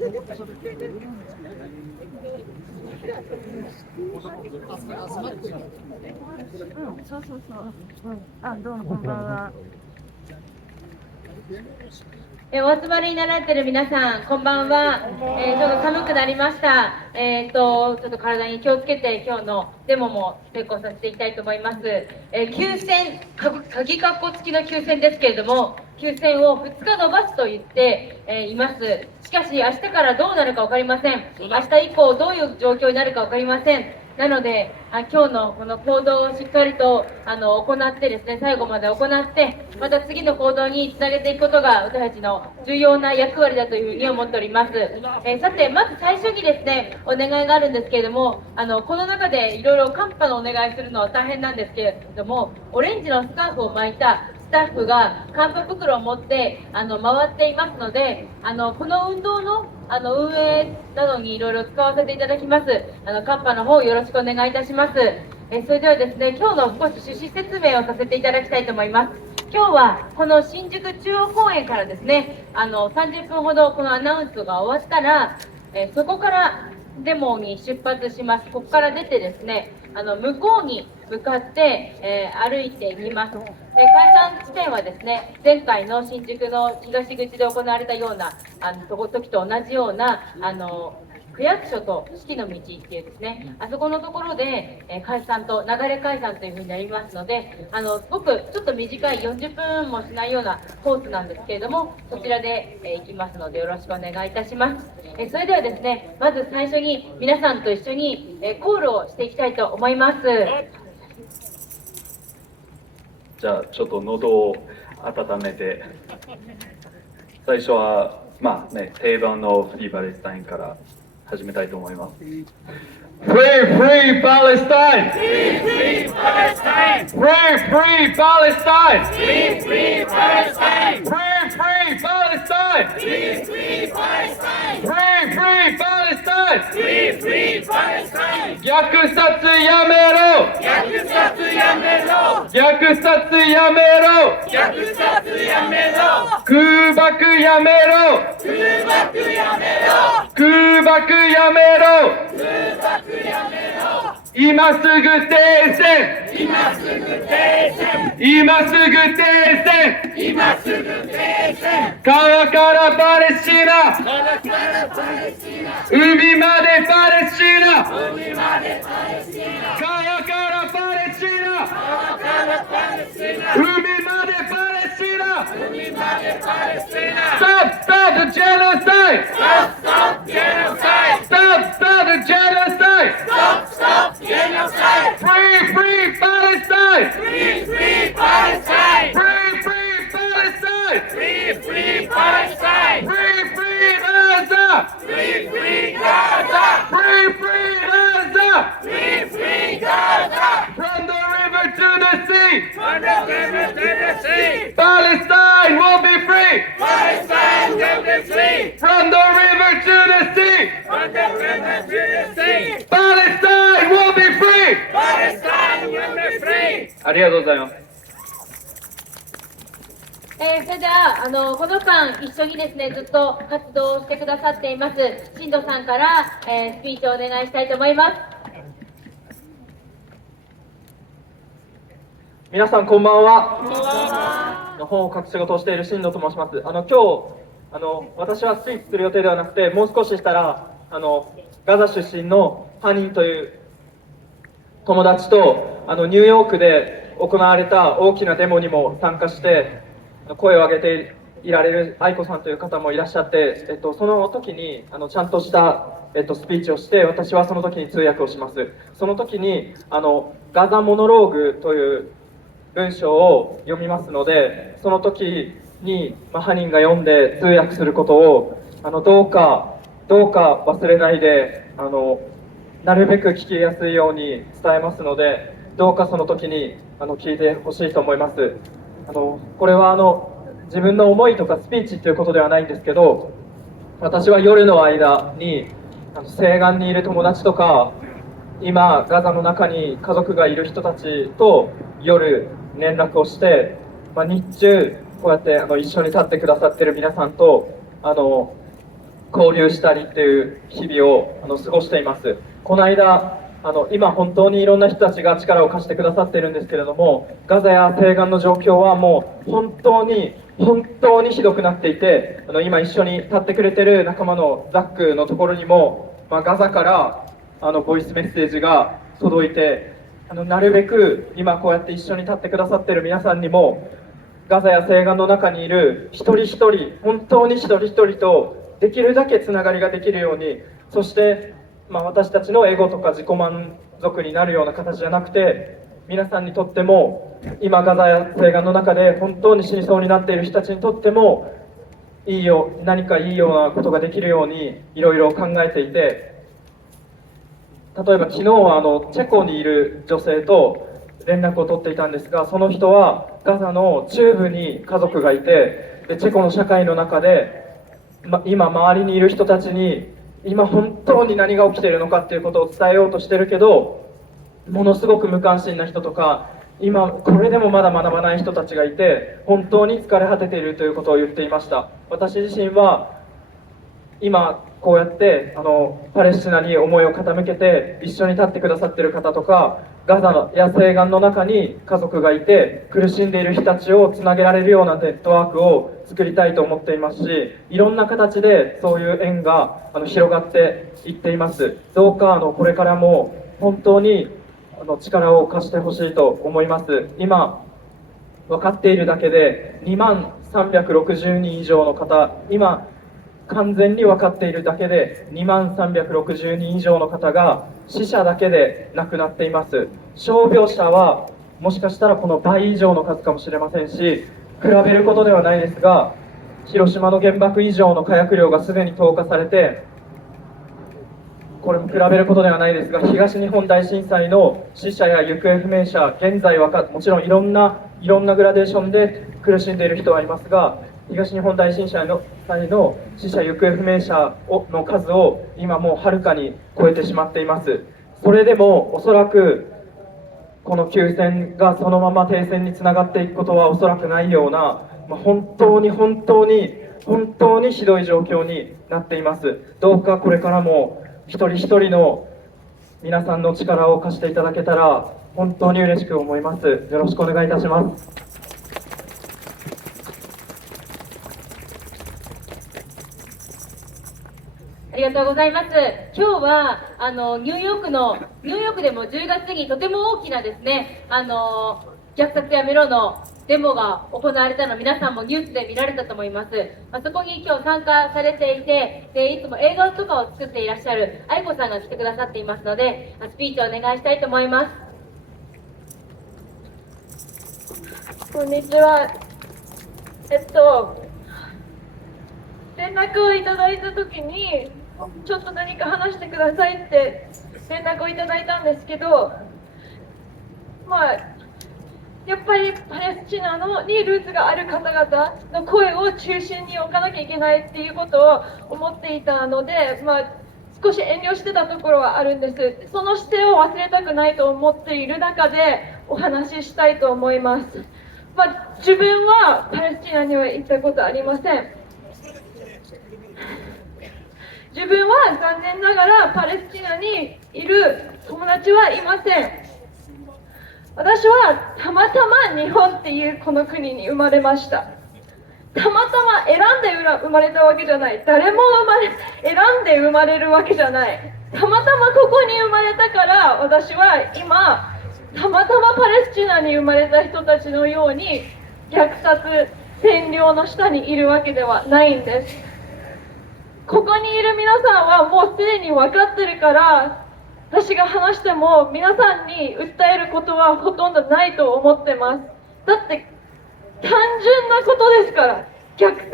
そうそうそう。あ、どうもこんばんは。お集まりになられている皆さん、こんばんは。ちょっと寒くなりました。ちょっと体に気をつけて、今日のデモも成功させていきたいと思います。休戦、鍵括弧付きの休戦ですけれども、休戦を2日延ばすと言って、います。しかし、明日からどうなるか分かりません。明日以降、どういう状況になるか分かりません。なので、今日のこの行動をしっかりと行ってですね、最後まで行って、また次の行動につなげていくことが私たちの重要な役割だというふうに思っております。さて、まず最初にですね、お願いがあるんですけれども、この中でいろいろ寒波のお願いするのは大変なんですけれども、オレンジのスカーフを巻いたスタッフが寒波袋を持って回っていますので、この運動の運営などにいろいろ使わせていただきます。寒波の方よろしくお願いいたします。それではですね、今日の少し趣旨説明をさせていただきたいと思います。今日はこの新宿中央公園からですね、30分ほどこのアナウンスが終わったら、そこからデモに出発します。ここから出てですね、向こうに向かって、歩いていきます。解散地点はですね、前回の新宿の東口で行われたような時と同じような区役所と四季の道っていうですね、あそこのところで、解散と流れ解散というふうになりますので、すごくちょっと短い40分もしないようなコースなんですけれども、そちらで、行きますのでよろしくお願いいたします。それではですね、まず最初に皆さんと一緒に、コールをしていきたいと思います。じゃあちょっと喉を温めて、最初はまあね、定番のフリーバレスタインから始めたいと思います。Free, free Palestine! Free, free Palestine! Free, free Palestine! Free, free Palestine! Free, free Palestine! Free, free Palestine! Free, free Palestine! Free, free Palestine! 虐殺やめろ！虐殺やめろ！虐殺やめろ！虐殺やめろ！空爆やめろ！空爆やめろ！空爆やめろ！空爆今すぐ停戦今すぐ停戦今すぐ停戦今すぐ停戦川からパレスチナ川からパレスチナ海までパレスチナ海までパレスチナ川からパレスチナ川からパレスチナ海までパレスチナ海までパレスチナ Stop! Stop the genocide! Stop! Stop genocide! Stop! Stop the genocide! Stop! Stop genocide! Free! Free Palestine! Free! Free Palestine! Free! Free Palestine! Free! Free Palestine! Free! Free Gaza! Free! Free Gaza! Free! Free Gaza! Free! Free Gaza! From the river to the sea! From the river to the sea! Palestine will be free! Palestine will be free! From the river to the sea! From the river to the sea! Palestine will be free! Palestine will be free! ありがとうございます。それではこの間一緒にですねずっと活動してくださっています新藤さんから、スピーチをお願いしたいと思います。皆さんこんばんは。本を書く仕事をしている新藤と申します。今日私はスピーチする予定ではなくて、もう少ししたらガザ出身のハニーという友達とニューヨークで行われた大きなデモにも参加して声を上げていられる愛子さんという方もいらっしゃって、その時にちゃんとした、スピーチをして、私はその時に通訳をします。その時にガザモノローグという文章を読みますので、その時に、ハニーが読んで通訳することをどうか忘れないでなるべく聞きやすいように伝えますので、どうかその時に聞いてほしいと思います。これは自分の思いとかスピーチということではないんですけど、私は夜の間に西岸にいる友達とか今ガザの中に家族がいる人たちと夜連絡をして、日中こうやって一緒に立ってくださってる皆さんと交流したりっていう日々を過ごしています。この間今本当にいろんな人たちが力を貸してくださっているんですけれども、ガザや西岸の状況はもう本当にひどくなっていて、今一緒に立ってくれてる仲間のザックのところにも、ガザからボイスメッセージが届いて、なるべく今こうやって一緒に立ってくださっている皆さんにも、ガザや西岸の中にいる一人一人、本当に一人一人とできるだけつながりができるように、そして私たちのエゴとか自己満足になるような形じゃなくて、皆さんにとっても今ガザや西岸の中で本当に死にそうになっている人たちにとっても何かいいようなことができるようにいろいろ考えていて、例えば昨日はチェコにいる女性と連絡を取っていたんですが、その人はガザの中部に家族がいて、チェコの社会の中で、今周りにいる人たちに今本当に何が起きているのかっていうことを伝えようとしてるけど、ものすごく無関心な人とか、今これでもまだ学ばない人たちがいて、本当に疲れ果てているということを言っていました。私自身は今こうやってパレスチナに思いを傾けて一緒に立ってくださっている方とか、ガザや西岸の中に家族がいて苦しんでいる人たちをつなげられるようなネットワークを作りたいと思っていますし、いろんな形でそういう縁が広がっていっています。どうかこれからも本当に力を貸してほしいと思います。今分かっているだけで2万360人以上の方、今完全に分かっているだけで2万360人以上の方が死者だけで亡くなっています。傷病者はもしかしたらこの倍以上の数かもしれませんし、比べることではないですが、広島の原爆以上の火薬量がすでに投下されて、これも比べることではないですが、東日本大震災の死者や行方不明者、現在はもちろんいろんなグラデーションで苦しんでいる人はいますが、東日本大震災の死者行方不明者の数を今もうはるかに超えてしまっています。それでもおそらくこの休戦がそのまま停戦につながっていくことはおそらくないような、本当にひどい状況になっています。どうかこれからも一人一人の皆さんの力を貸していただけたら本当に嬉しく思います。よろしくお願いいたします。ありがとうございます。今日はニューヨークでも10月にとても大きなですね、虐殺やめろのデモが行われたの、皆さんもニュースで見られたと思います。そこに今日参加されていて、いつも映画とかを作っていらっしゃる愛子さんが来てくださっていますので、スピーチをお願いしたいと思います。こんにちは。連絡をいただいたときに、ちょっと何か話してくださいって連絡をいただいたんですけど、やっぱりパレスチナにルーツがある方々の声を中心に置かなきゃいけないっていうことを思っていたので、少し遠慮してたところはあるんです。その姿勢を忘れたくないと思っている中でお話ししたいと思います。自分はパレスチナには行ったことありません。自分は残念ながらパレスチナにいる友達はいません。私はたまたま日本っていうこの国に生まれました。たまたま選んで生まれたわけじゃない。誰も選んで生まれるわけじゃない。たまたまここに生まれたから、私は今たまたまパレスチナに生まれた人たちのように虐殺、占領の下にいるわけではないんです。ここにいる皆さんはもうすでに分かってるから、私が話しても皆さんに訴えることはほとんどないと思ってます。だって単純なことですから。虐殺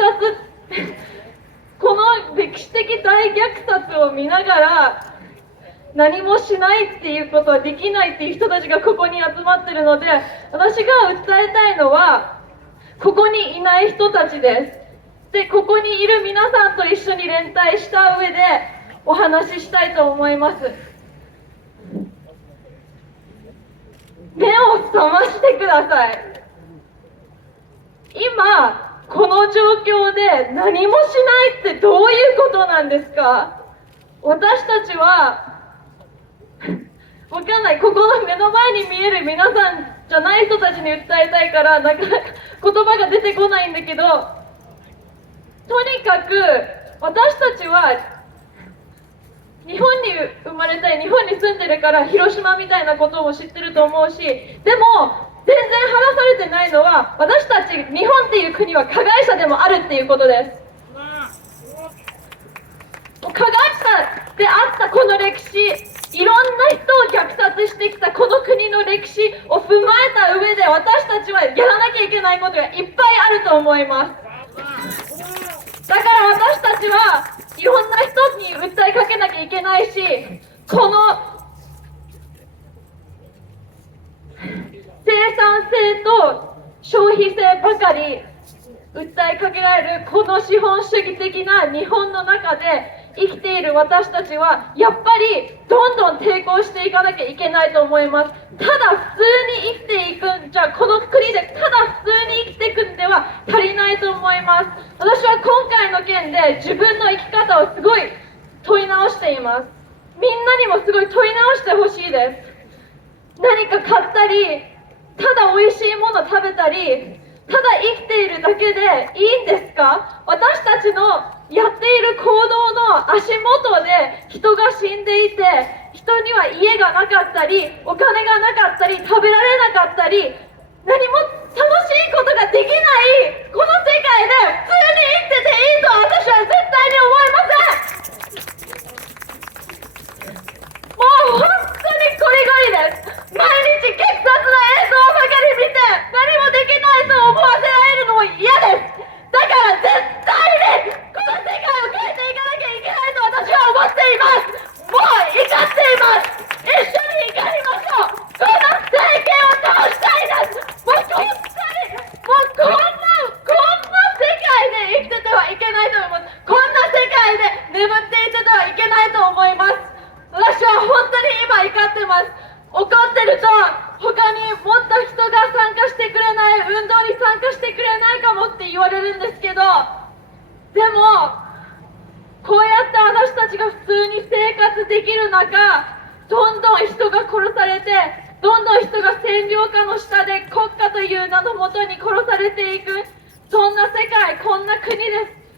この歴史的大虐殺を見ながら何もしないっていうことはできないっていう人たちがここに集まってるので、私が訴えたいのはここにいない人たちです。で、ここにいる皆さんと一緒に連帯した上でお話ししたいと思います。目を覚ましてください。今この状況で何もしないってどういうことなんですか？私たちはわかんない、ここの目の前に見える皆さんじゃない人たちに訴えたいからなかなか言葉が出てこないんだけど、とにかく私たちは日本に生まれたい、日本に住んでるから広島みたいなことも知ってると思うし、でも全然話されてないのは、私たち日本っていう国は加害者でもあるっていうことです。加害者であったこの歴史、いろんな人を虐殺してきたこの国の歴史を踏まえた上で、私たちはやらなきゃいけないことがいっぱいあると思います。だから私たちはいろんな人に訴えかけなきゃいけないし、この生産性と消費性ばかり訴えかけられるこの資本主義的な日本の中で生きている私たちはやっぱりどんどん抵抗していかなきゃいけないと思います。ただ普通に生きていくんじゃ、この国でただ普通に生きていくんでは足りないと思います。私は今回の件で自分の生き方をすごい問い直しています。みんなにもすごい問い直してほしいです。何か買ったり、ただ美味しいもの食べたり、ただ生きているだけでいいんですか？私たちのやっている行動の足元で人が死んでいて、人には家がなかったり、お金がなかったり、食べられなかったり、何も楽しいことができないこの世界で普通に生きてていいと私は絶対に思いません。もう本当にゴリゴリです。毎日虐殺の映像ばかり見て何もできないと思わせられるのも嫌です。だから絶対にこの世界を変えていかなきゃいけないと私は思っています。もう怒っています。一緒に怒りましょう。この政権を倒したいです。もう本当にもうこんな世界で生きててはいけないと思います。こんな世界で眠っていててはいけないと思います。私は本当に今怒ってます。怒ってると他にもっと人が参加してくれない、運動に参加してくれないかもって言われるんですけど、でもこうやって私たちが普通に生活できる中、どんどん人が殺されて、どんどん人が占領下の下で国家という名のもとに殺されていく、そんな世界、こんな国です。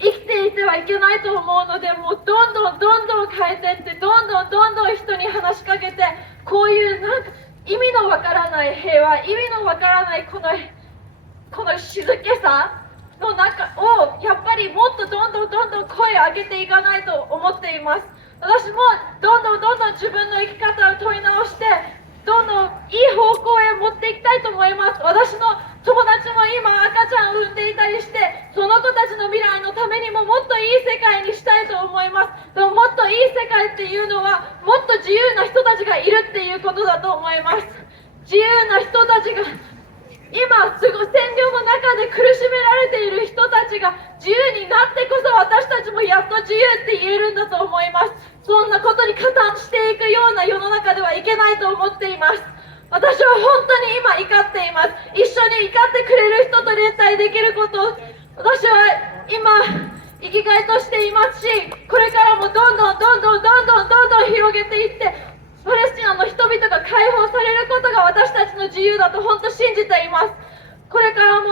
生きていてはいけないと思うので、もうどんどん変えてって、どんどん人に話しかけて、こういうなんか意味のわからない平和、意味のわからないこの静けさの中をやっぱりもっとどんどん声を上げていかないと思っています。私もどんどん自分の生き方を問い直して、どんどんいい方向へ持っていきたいと思います。私の友達も今赤ちゃんを産んでいたりして、その子たちの未来のためにももっといい世界にしたいと思います。でももっといい世界っていうのはもっと自由な人たちがいるっていうことだと思います。自由な人たちが今すごい占領の中で苦しめられている人たちが自由になってこそ、私たちもやっと自由って言えるんだと思います。そんなことに加担していくような世の中ではいけないと思っています。私は本当に今怒っています。一緒に怒ってくれる人と連帯できることを私は今生きがいとしていますし、これからもどんどん広げていって、パレスチナの人々が解放されることが私たちの自由だと本当信じています。これからも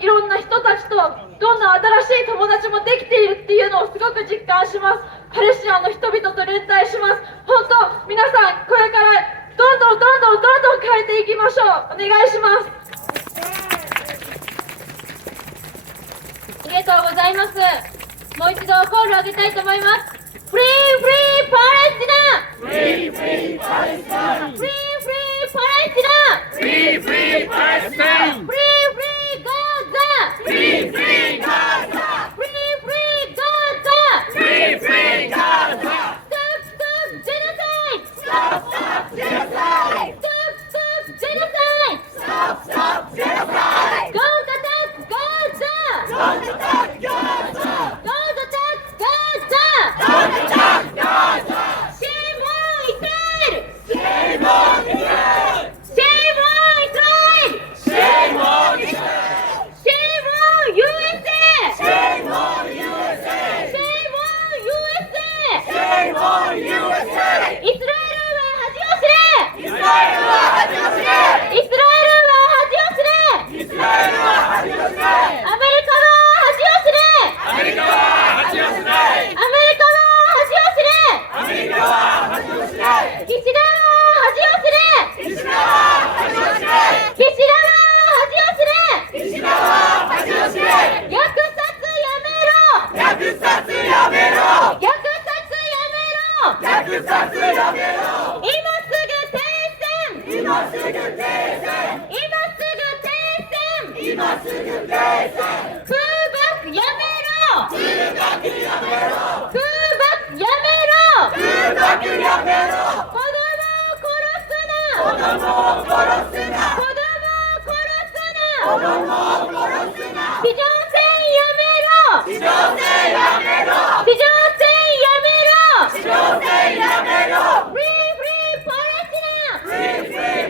いろんな人たちとどんどん新しい友達もできているっていうのをすごく実感します。パレスチナの人々と連帯します。本当皆さんこれからどんどん変えていきましょう。お願いします。ありがとうございます。もう一度コールを上げたいと思います。フリーパレスチナ！ Free Palestine! Free Palestine! Free Palestine! Free Gaza! Free Gaza! Free Gaza! Stop genocide! Stop genocide! Stop genocide! Stop genocide! Don't attack Gaza! Don't attack Gaza! Don't attack Gaza! Don't attack Gaza! Shame on Israel! Shame on Israel! Shame on Israel! Shame on Israel! Shame on you! 今すぐ停戦空爆やめろ子供を殺すな地上戦やめろ地上戦やめろ Free Palestine! Free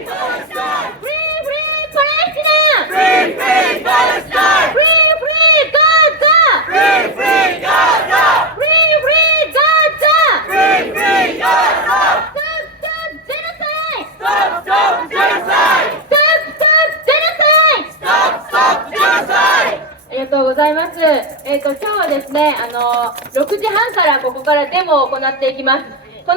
Palestine! Free Gaza! Free Gaza! Stop genocide! Stop genocide! ありがとうございます。今日はですね、6時半からここからデモを行っていきます。こ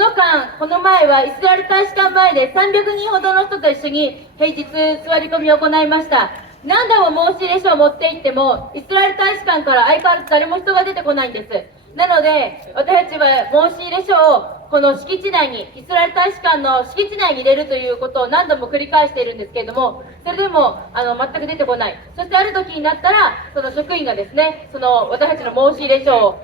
の前はイスラエル大使館前で300人ほどの人と一緒に平日座り込みを行いました。何度も申し入れ書を持って行っても、イスラエル大使館から相変わらず誰も人が出てこないんです。なので、私たちは申し入れ書をこの敷地内に、イスラエル大使館の敷地内に入れるということを何度も繰り返しているんですけれども、それでも全く出てこない。そしてある時になったら、その職員がですね、私たちの申し入れ書を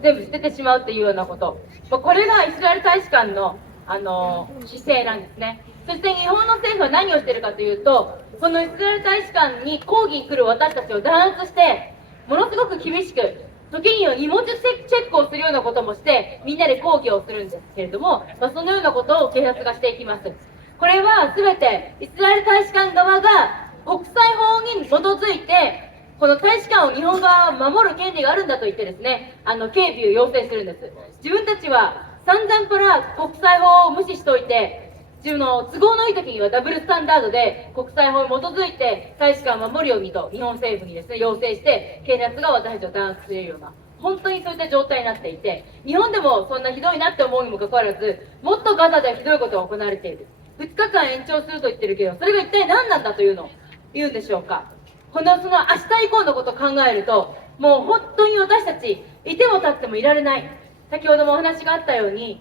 全部捨ててしまうというようなこと。これがイスラエル大使館の姿勢なんですね。そして日本の政府は何をしているかというと、このイスラエル大使館に抗議に来る私たちを弾圧して、ものすごく厳しく、時には荷物チェックをするようなこともして、みんなで抗議をするんですけれども、そのようなことを警察がしていきます。これは全てイスラエル大使館側が国際法に基づいて、この大使館を日本側は守る権利があるんだと言ってですね、警備を要請するんです。自分たちは散々から国際法を無視しておいて、自分の都合のいい時にはダブルスタンダードで国際法に基づいて大使館を守るようにと日本政府にですね要請して、警察が私たちを弾圧するような、本当にそういった状態になっていて、日本でもそんなひどいなって思うにもかかわらず、もっとガザではひどいことが行われている。2日間延長すると言ってるけど、それが一体何なんだというのを言うんでしょうか。その明日以降のことを考えると、もう本当に私たちいても立ってもいられない。先ほどもお話があったように、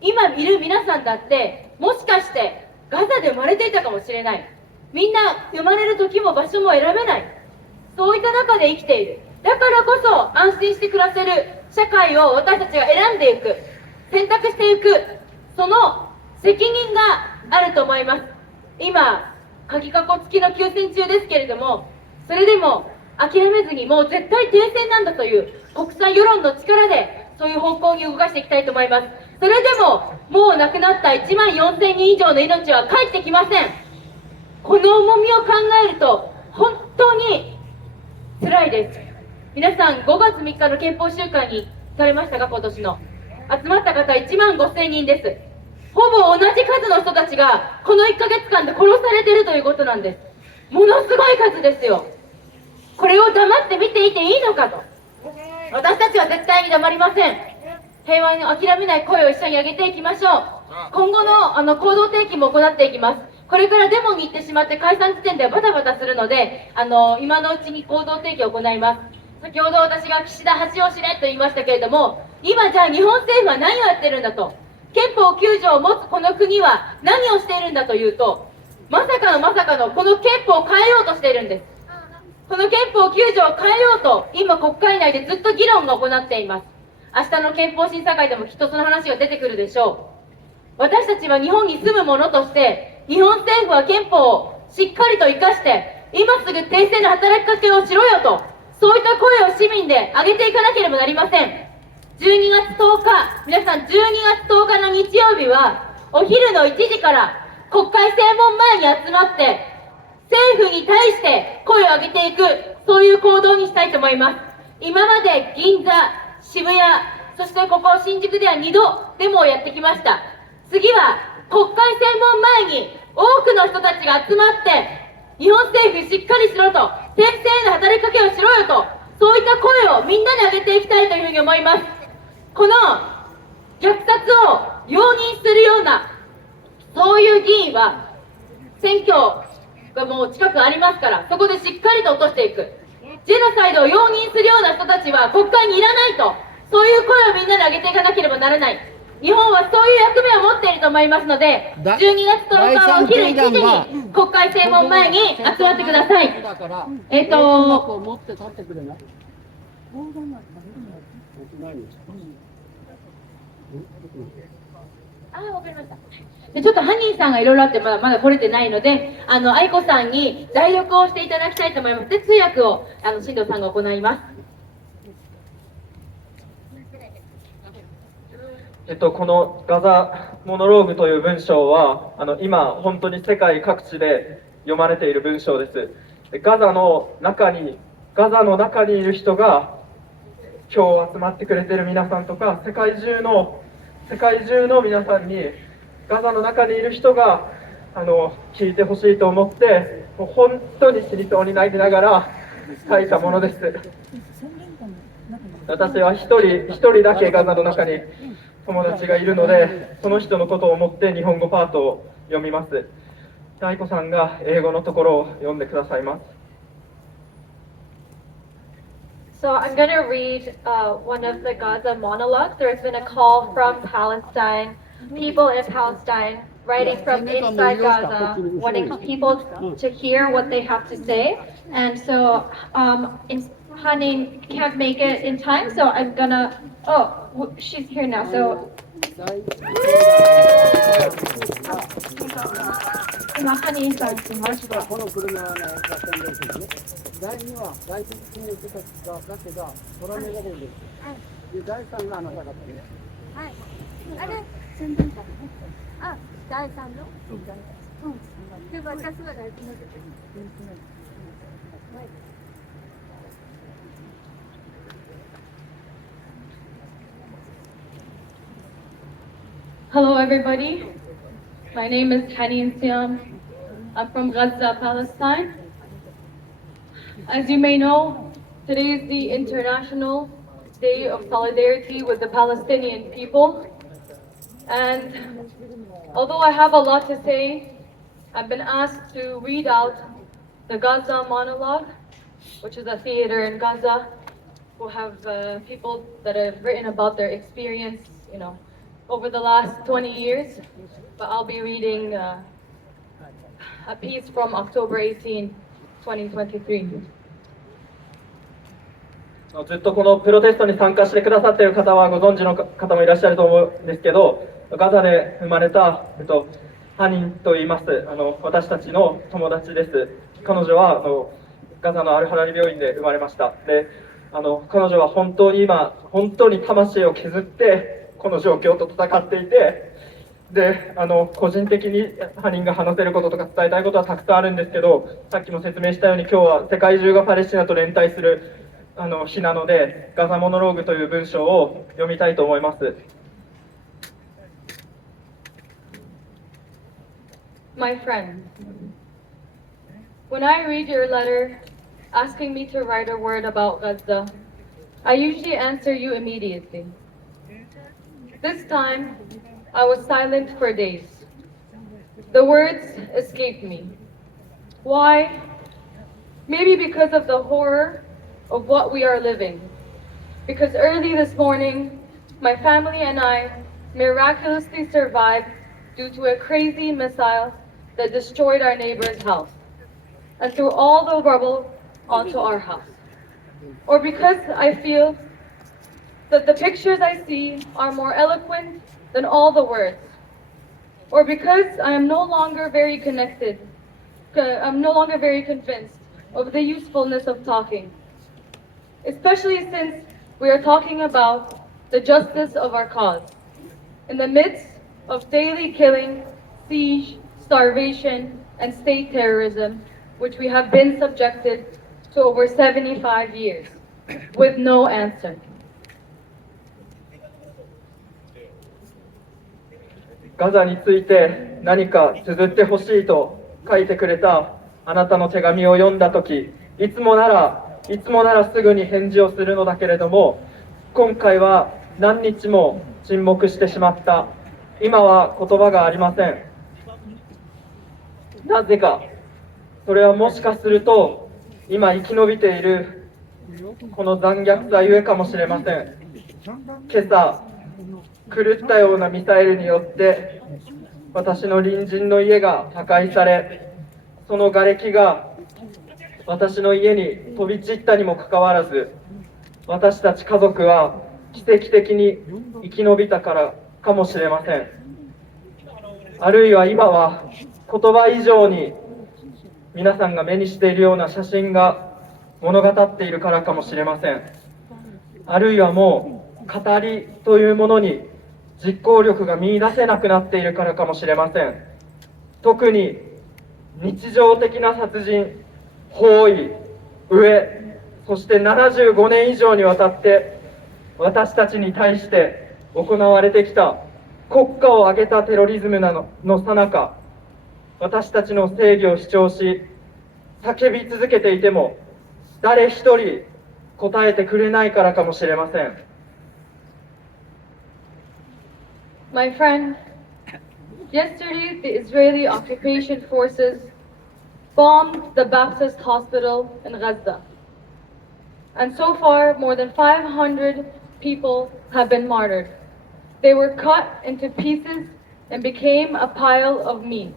今いる皆さんだってもしかしてガザで生まれていたかもしれない。みんな生まれる時も場所も選べない。そういった中で生きている。だからこそ安心して暮らせる社会を私たちが選んでいく、選択していく、その責任があると思います。今鍵かこ付きの休戦中ですけれども、それでも諦めずに、もう絶対停戦なんだという国際世論の力でそういう方向に動かしていきたいと思います。それでももう亡くなった1万4000人以上の命は帰ってきません。この重みを考えると本当に辛いです。皆さん5月3日の憲法週間にされましたか？今年の集まった方1万5000人です。ほぼ同じ数の人たちがこの1ヶ月間で殺されているということなんです。ものすごい数ですよ。これを黙って見ていていいのかと。私たちは絶対に黙りません。平和に諦めない声を一緒に上げていきましょう。今後の行動提起も行っていきます。これからデモに行ってしまって解散時点ではバタバタするので、今のうちに行動提起を行います。先ほど私が岸田八を知れと言いましたけれども、今じゃあ日本政府は何をやってるんだと。憲法9条を持つこの国は何をしているんだというと、まさかのこの憲法を変えようとしているんです。この憲法9条を変えようと今国会内でずっと議論が行っています。明日の憲法審査会でもきっとその話が出てくるでしょう。私たちは日本に住む者として日本政府は憲法をしっかりと生かして今すぐ停戦の働きかけをしろよと、そういった声を市民で上げていかなければなりません。12月10日、皆さん12月10日の日曜日はお昼の1時から国会正門前に集まって政府に対して声を上げていく、そういう行動にしたいと思います。今まで銀座、渋谷、そしてここ新宿では2度デモをやってきました。次は国会正門前に多くの人たちが集まって日本政府しっかりしろと、停戦への働きかけをしろよと、そういった声をみんなで上げていきたいというふうに思います。この虐殺を容認するようなそういう議員は選挙がもう近くありますから、そこでしっかりと落としていく。ジェノサイドを容認するような人たちは国会にいらないと、そういう声をみんなで上げていかなければならない。日本はそういう役目を持っていると思いますので、12月10日のお昼1時に国会正門前に集まってください。わかりました。でちょっとハニーさんがいろいろあってまだ来れてないので、愛子さんに代読をしていただきたいと思います。で、通訳を新藤さんが行います。このガザモノローグという文章は今本当に世界各地で読まれている文章です。ガザの中にいる人が今日集まってくれている皆さんとか世界中の皆さんにガザの中にいる人が聞いてほしいと思ってもう本当に死にそうになりながら書いたものです。私は一人だけガザの中に友達がいるので、その人のことを思って日本語パートを読みます。愛子さんが英語のところを読んでくださいます。So I'm going to read one of the Gaza monologues. There's been a call from Palestine, people in Palestine writing from inside Gaza, wanting people to hear what they have to say. And so Hanin can't make it in time, so I'm gonna, she's here now, so. 今、ハニーさん来ました。この車の第2は外国の人たちだけが空目が出るんです。で、第3があなた方です。はい。あれ、宣伝者ね。あ、第3のうん。で、私は第3のはい。Hello, everybody. My name is Hanin Siam. I'm from Gaza, Palestine. As you may know, today is the International Day of Solidarity with the Palestinian people. And although I have a lot to say, I've been asked to read out the Gaza monologue, which is a theater in Gaza, who have people that have written about their experience, over the last 20 years, but I'll be reading a piece from October 18, 2023. ずっとこのプロテストに参加してくださっている方はご存知の方もいらっしゃると思うんですけど、ガザで生まれた、ハニンと言います。私たちの友達です。彼女はガザのアルハラリ病院で生まれました。で、彼女は本当に魂を削ってこの状況と戦っていて、で個人的にハニンが話せることとか伝えたいことはたくさんあるんですけど、さっきも説明したように今日は世界中がパレスチナと連帯する日なので、ガザモノローグという文章を読みたいと思います。My friend, when I read your letter asking me to write a word about Gaza, I usually answer you immediately. This time, I was silent for days. The words escaped me. Why? Maybe because of the horror of what we are living. Because early this morning, my family and I miraculously survived due to a crazy missile that destroyed our neighbor's house and threw all the rubble onto our house. Or because I feel that the pictures I see are more eloquent than all the words. Or because I am no longer very convinced of the usefulness of talking. Especially since we are talking about the justice of our cause. In the midst of daily killing, siege, starvation, and state terrorism, which we have been subjected to over 75 years, with no answer. ガザについて何か綴ってほしいと書いてくれたあなたの手紙を読んだとき、いつもならすぐに返事をするのだけれども、今回は何日も沈黙してしまった。今は言葉がありません。なぜか、それはもしかすると今生き延びているこの残虐さゆえかもしれません。今朝狂ったようなミサイルによって私の隣人の家が破壊され、その瓦礫が私の家に飛び散ったにもかかわらず、私たち家族は奇跡的に生き延びたからかもしれません。あるいは今は言葉以上に皆さんが目にしているような写真が物語っているからかもしれません。あるいはもう語りというものに実行力が見出せなくなっているからかもしれません。特に日常的な殺人、包囲、飢え、そして75年以上にわたって私たちに対して行われてきた国家を挙げたテロリズムの最中、私たちの正義を主張し叫び続けていても誰一人答えてくれないからかもしれません。 My friend, yesterday the Israeli occupation forces bombed the Baptist hospital in Gaza. And so far, more than 500 people have been martyred. They were cut into pieces and became a pile of meat.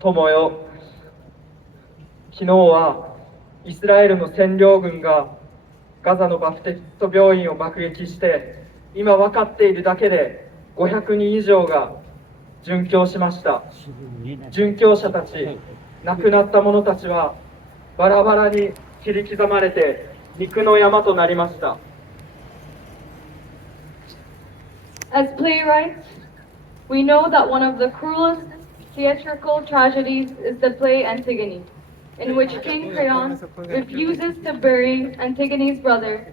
友よ、昨日はイスラエルの占領軍がガザのバプテスト病院を爆撃して、今分かっているだけで500人以上が殉教しました。殉教者たち、亡くなった者たちはバラバラに切り刻まれて肉の山となりました。 As playwrights, we know that one of the cruelest theatrical tragedies is the play Antigone, in which King Creon refuses to bury Antigone's brother,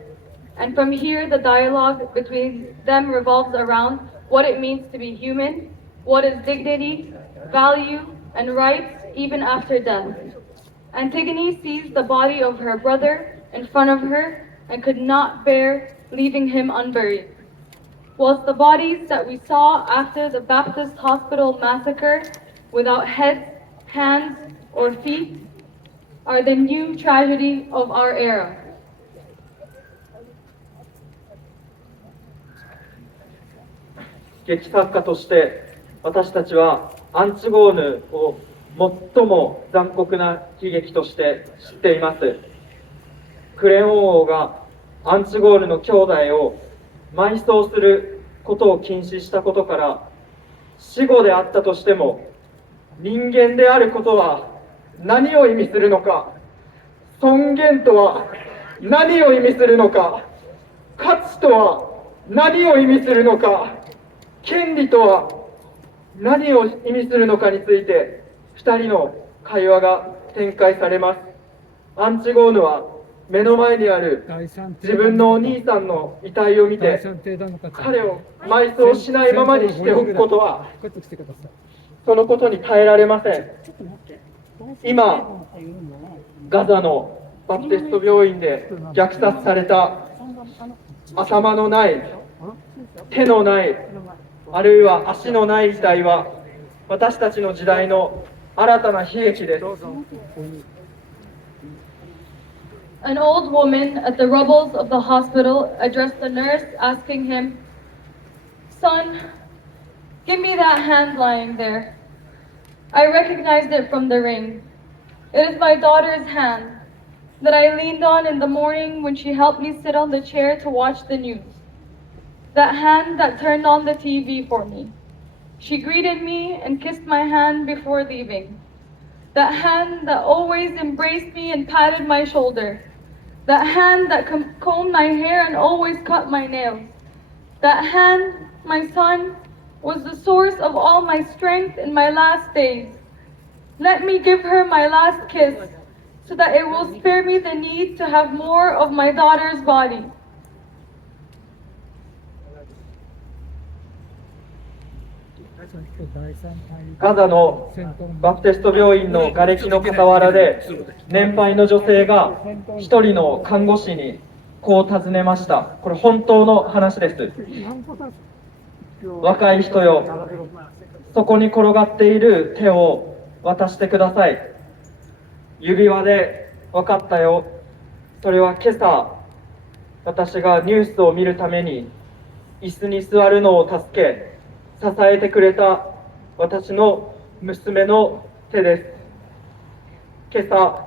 and from here the dialogue between them revolves around what it means to be human, what is dignity, value, and rights even after death. Antigone sees the body of her brother in front of her and could not bear leaving him unburied. Whilst the bodies that we saw after the Baptist Hospital massacre, without heads, hands, or feet, are the new tragedy of our era. 劇作家として私たちはアンチゴーヌを最も残酷な悲劇として知っています。クレオン王がアンチゴーヌの兄弟を埋葬することを禁止したことから、死後であったとしても人間であることは何を意味するのか、尊厳とは何を意味するのか、価値とは何を意味するのか、権利とは何を意味するのかについて2人の会話が展開されます。アンチゴーヌは目の前にある自分のお兄さんの遺体を見て、彼を埋葬しないままにしておくことはそのことに耐えられません。今ガザのバプテスト病院で虐殺された頭のない、手のない、あるいは足のない遺体は私たちの時代の新たな悲劇です。 An old woman at the rubbles of the hospital addressed the nurse, asking him, "Son, give me that hand lying there. I recognized it from the ring. It is my daughter's hand that I leaned on in the morning when she helped me sit on the chair to watch the news. That hand that turned on the TV for me. She greeted me and kissed my hand before leaving. That hand that always embraced me and patted my shoulder. That hand that combed my hair and always cut my nails. That hand, my son, was the source of all my strength in my last days. Let me give her my last kiss, so that it will spare me the need to have more of my daughter's body." ガザのバプテスト病院の瓦礫の傍らで、年配の女性が一人の看護師にこう尋ねました。これ本当の話です。若い人よ、そこに転がっている手を渡してください。指輪で分かったよ。それは今朝、私がニュースを見るために椅子に座るのを助け、支えてくれた私の娘の手です。今朝、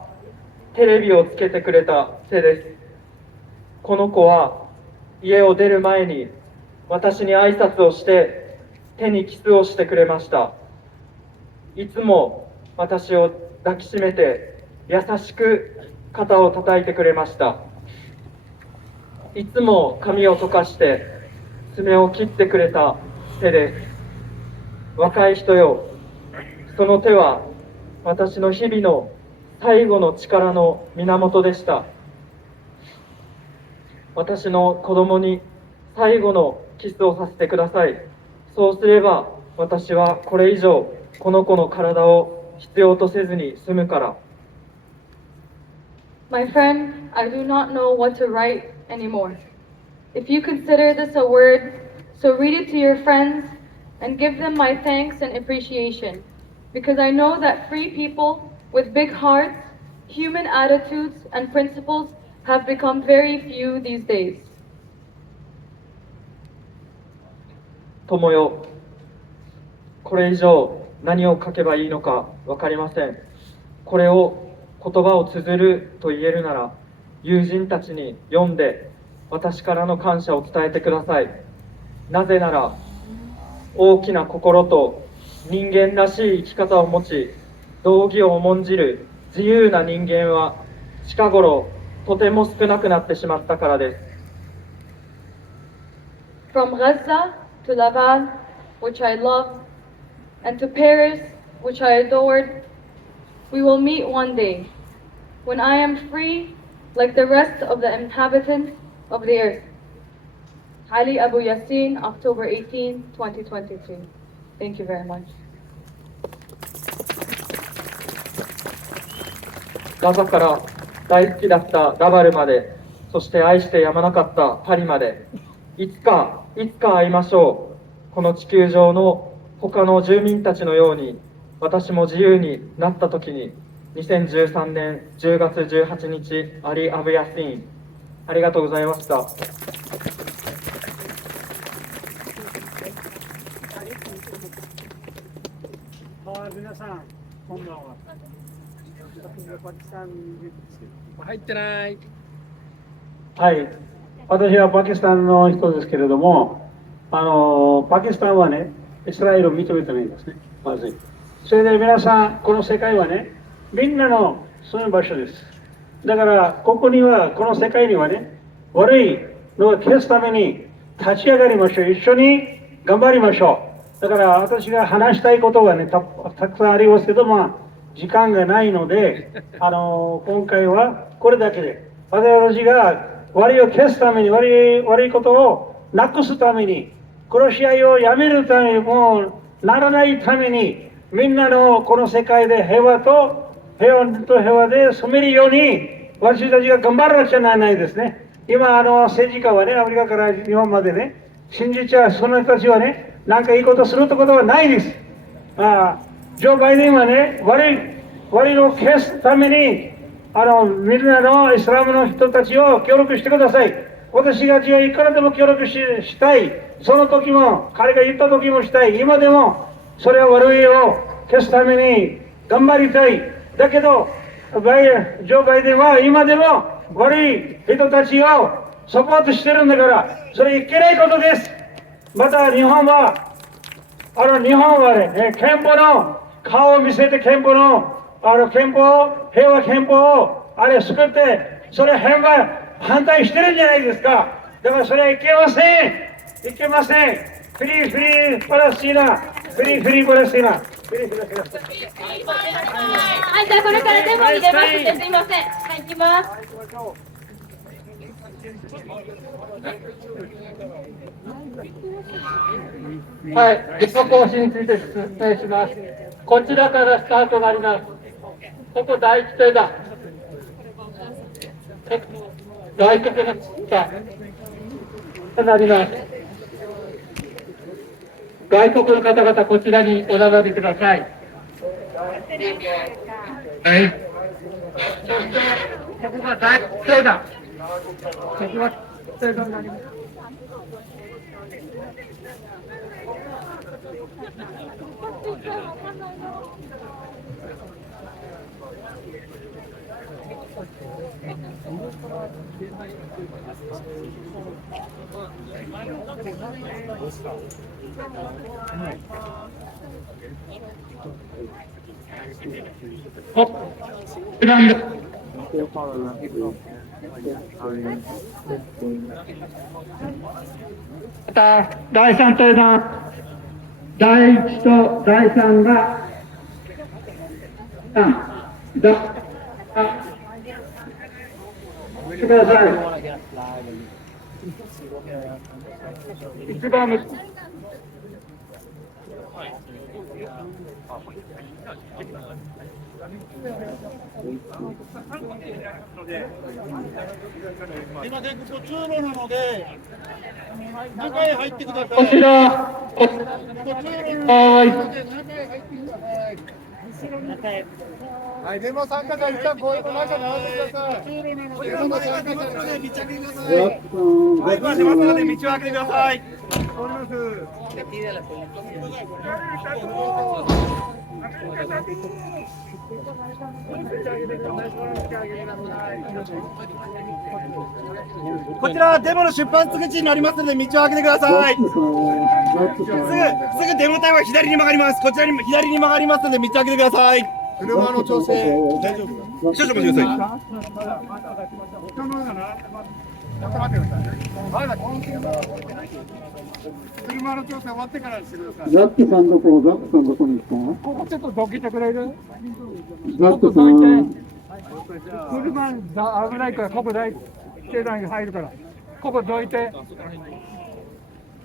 テレビをつけてくれた手です。この子は家を出る前に私に挨拶をして手にキスをしてくれました。いつも私を抱きしめて優しく肩を叩いてくれました。いつも髪を溶かして爪を切ってくれた手です。若い人よ、その手は私の日々の最後の力の源でした。私の子供に最後のキスをさせてください。そうすれば私はこれ以上この子の体を必要とせずに済むから。 My friend, I do not know what to write anymore. If you consider this a word, so read it to your friends and give them my thanks and appreciation, because I know that free people with big hearts, human attitudes, and principles have become very few these days. 友よ、これ以上何を書けばいいのか分かりません。これを言葉を綴ると言えるなら、友人たちに読んで私からの感謝を伝えてください。なぜなら、大きな心と人間らしい生き方を持ち、道義を重んじる自由な人間は近頃とても少なくなってしまったからです。 From Gaza to Laval, which I love, and to Paris, which I adored, we will meet one day, when I am free like the rest of the inhabitants of the earth. Ali Abu Yassin, October 18, 2022. Thank you very much. ガザから大好きだったラバルまで、そして愛してやまなかったパリまで、いつか会いましょう。この地球上の他の住民たちのように、私も自由になった時に。2013年10月18日、アリ・アブヤシン。ありがとうございました。皆さん、こんばんは。入ってない。はい、私はパキスタンの人ですけれども、パキスタンはね、イスラエルを認めてないんですね、まずい。それで皆さん、この世界はね、みんなの住む場所です。だから、ここには、この世界にはね、悪いのを消すために立ち上がりましょう。一緒に頑張りましょう。だから私が話したいことがね、たくさんありますけども、時間がないので、今回はこれだけで、私が悪いを消すために、悪いことをなくすために、殺し合いをやめるために、もうならないために、みんなのこの世界で平和で住めるように、私たちが頑張らなくちゃならないですね。今、政治家はね、アメリカから日本までね、信じちゃう、その人たちはね、なんかいいことするってことはないです。ジョー・バイデンはね、悪いのを消すために、みんなのイスラムの人たちを協力してください。私たちはいくらでも協力したい。その時も、彼が言った時もしたい。今でも、それは悪いを消すために頑張りたい。だけど、ジョー・バイデンは今でも悪い人たちをサポートしてるんだから、それいけないことです。また日本はね、憲法の顔を見せて憲法平和憲法を作って、それ反対してるんじゃないですか。だからそれはいけません。いけません。フリーパレスチナ。フリーパレスチナ。はい、じゃあこれからデモに出ますので、すいません。はい、行きます。はい、自己更新について説明します。こちらからスタートがあります。ここ第一手だ。外国の下となります。外国の方々、こちらにお並びください。はい。そしてここが第1弾。ここが第1弾になります。また第3定段、第1と第3がください。一番目。今でこ通路なので中へ入ってください。こちら。はい。はい、デモ参加者一旦こういう中に並んでください。デモ参加者の道を開けてください。はい、待ちますので道を開けてください。こちらデモの出発口になりますので道を開けてください。すぐデモ隊は左に曲がります。こちらに左に曲がりますので道を開けてください。車の調整大丈夫？少々お待ちください。車の調整終わってからにしてください。ザックさんどこ？ザックさんどこに行った？ここちょっとどけてくれる？ザックさん。車危ないからここ大境内に入るから。ここどいて。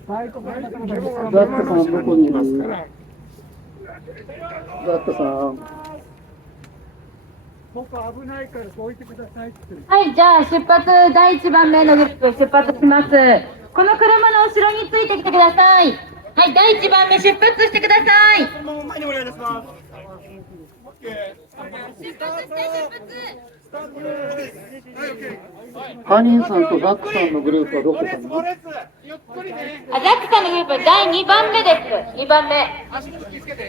ザックさんどこにいますか？ザックさん。ここ危ないからどいてくださいって。はい、じゃあ出発第1番目のグループ出発します。この車の後ろについてきてください。はい、第1番目出発してください。このまま前にお願いします。ハニーさんとザックさんのグループはどこかな？あ、ザックさんのグループ第2番目です。2番目。足元気をつけて。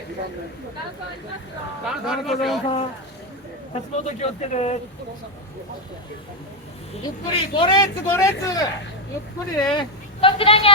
ゆっくり5列ゆっくりね。こちらに